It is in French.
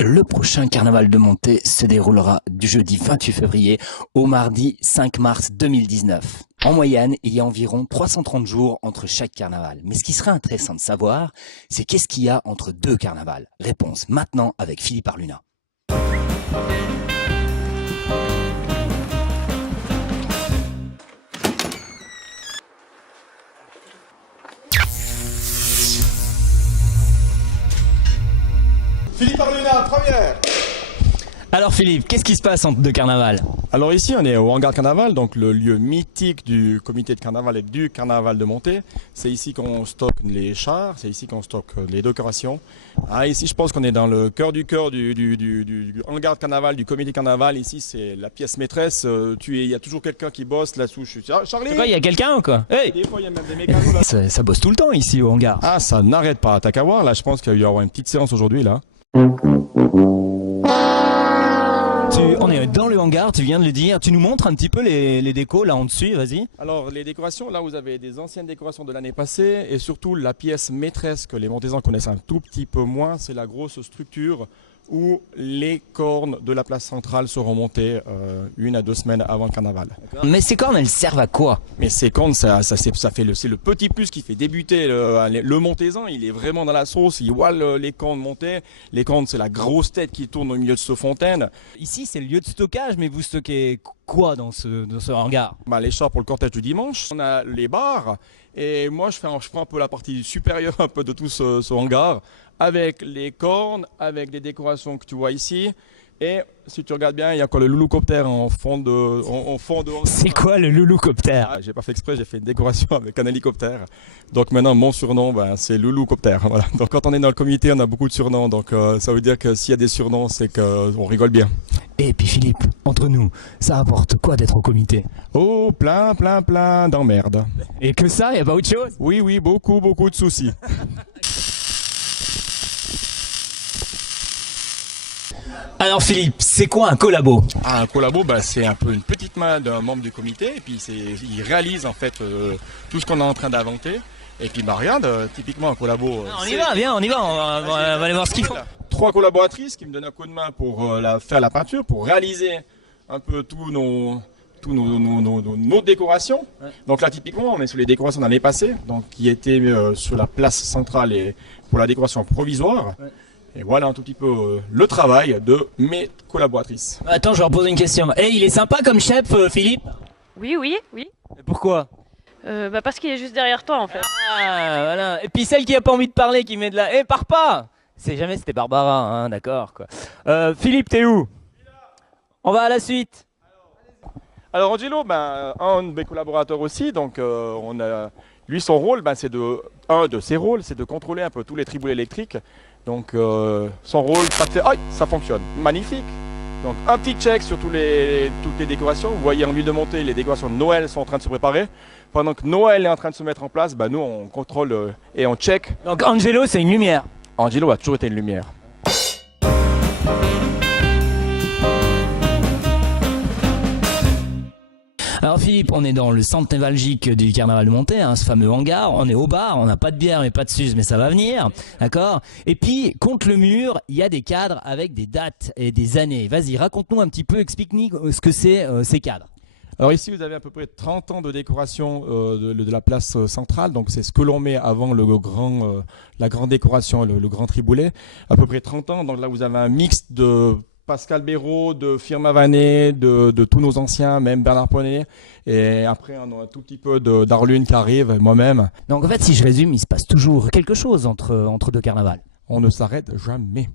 Le prochain carnaval de Monté se déroulera du jeudi 28 février au mardi 5 mars 2019. En moyenne, il y a environ 330 jours entre chaque carnaval. Mais ce qui serait intéressant de savoir, c'est qu'est-ce qu'il y a entre deux carnavals. Réponse maintenant avec Philippe Arluna. Philippe Arluna, première. Alors Philippe, qu'est-ce qui se passe entre deux carnavals? Alors ici on est au hangar de carnaval, donc le lieu mythique du comité de carnaval et du carnaval de Monté. C'est ici qu'on stocke les chars, c'est ici qu'on stocke les décorations. Ici je pense qu'on est dans le cœur du hangar de carnaval, du comité de carnaval. Ici c'est la pièce maîtresse, il y a toujours quelqu'un qui bosse là-dessous. Charlie, C'est quoi, il y a quelqu'un ou quoi? Hey, des fois il y a même des mécanos là. ça bosse tout le temps ici au hangar. Ah, ça n'arrête pas, t'as qu'à voir, là je pense qu'il va y avoir une petite séance aujourd'hui là. On est dans le hangar, tu viens de le dire. Tu nous montres un petit peu les décos là en dessus, vas-y. Alors les décorations, là vous avez des anciennes décorations de l'année passée et surtout la pièce maîtresse que les Montézans connaissent un tout petit peu moins, c'est la grosse structure où les cornes de la place centrale seront montées 1 à 2 semaines avant le carnaval. Mais ces cornes, elles servent à quoi? Mais ces cornes, c'est le petit plus qui fait débuter le Montezan. Il est vraiment dans la sauce, il voit les cornes monter. Les cornes, c'est la grosse tête qui tourne au milieu de ce fontaine. Ici, c'est le lieu de stockage, mais vous stockez quoi dans ce hangar? Les chars pour le cortège du dimanche, on a les bars et moi je prends un peu la partie supérieure un peu de tout ce hangar avec les cornes, avec les décorations que tu vois ici. Et si tu regardes bien, il y a encore le louloucoptère en fond de C'est quoi le louloucoptère? J'ai pas fait exprès, j'ai fait une décoration avec un hélicoptère. Donc maintenant, mon surnom, c'est louloucoptère. Voilà. Donc quand on est dans le comité, on a beaucoup de surnoms. Donc ça veut dire que s'il y a des surnoms, c'est qu'on rigole bien. Et puis Philippe, entre nous, ça apporte quoi d'être au comité? Oh, plein d'emmerdes. Et que ça, y a pas autre chose? Oui, beaucoup de soucis. Alors Philippe, c'est quoi un collabo? Un collabo, c'est un peu une petite main d'un membre du comité, et puis il réalise en fait tout ce qu'on est en train d'inventer. Et puis regarde, typiquement un collabo. On y va, viens, on y va, on va aller voir ce qu'ils font. 3 collaboratrices qui me donnent un coup de main pour faire la peinture, pour réaliser un peu tous nos décorations. Ouais. Donc là typiquement on est sur les décorations d'année passée, donc qui étaient sur la place centrale et pour la décoration provisoire. Ouais. Et voilà un tout petit peu le travail de mes collaboratrices. Attends, je vais reposer une question. Hey, il est sympa comme chef, Philippe? Oui. Et pourquoi? Parce qu'il est juste derrière toi en fait. Ah, voilà. Et puis celle qui a pas envie de parler, qui met de la... pars pas! C'est jamais c'était Barbara, hein, d'accord, quoi. Philippe, t'es où? On va à la suite. Alors Angelo, un de mes collaborateurs aussi, donc lui son rôle, un de ses rôles, c'est de contrôler un peu tous les triboulets électriques. Donc son rôle, ça fonctionne, magnifique. Donc un petit check sur toutes les décorations. Vous voyez en huile de montée, les décorations de Noël sont en train de se préparer. Pendant que Noël est en train de se mettre en place, nous on contrôle et on check. Donc Angelo, c'est une lumière. Angelo a toujours été une lumière. Alors Philippe, on est dans le centre névralgique du carnaval de Monté, ce fameux hangar. On est au bar, on n'a pas de bière mais pas de suze, mais ça va venir, d'accord? Et puis contre le mur, il y a des cadres avec des dates et des années. Vas-y, raconte-nous un petit peu, explique-nous ce que c'est ces cadres. Alors ici vous avez à peu près 30 ans de décoration de la place centrale, donc c'est ce que l'on met avant la grande décoration, le grand triboulet. À peu près 30 ans, donc là vous avez un mix de Pascal Béraud, de Firmin Vanet, de tous nos anciens, même Bernard Ponnet. Et après, on a un tout petit peu d'Arlune qui arrive, moi-même. Donc en fait, si je résume, il se passe toujours quelque chose entre deux carnavals. On ne s'arrête jamais.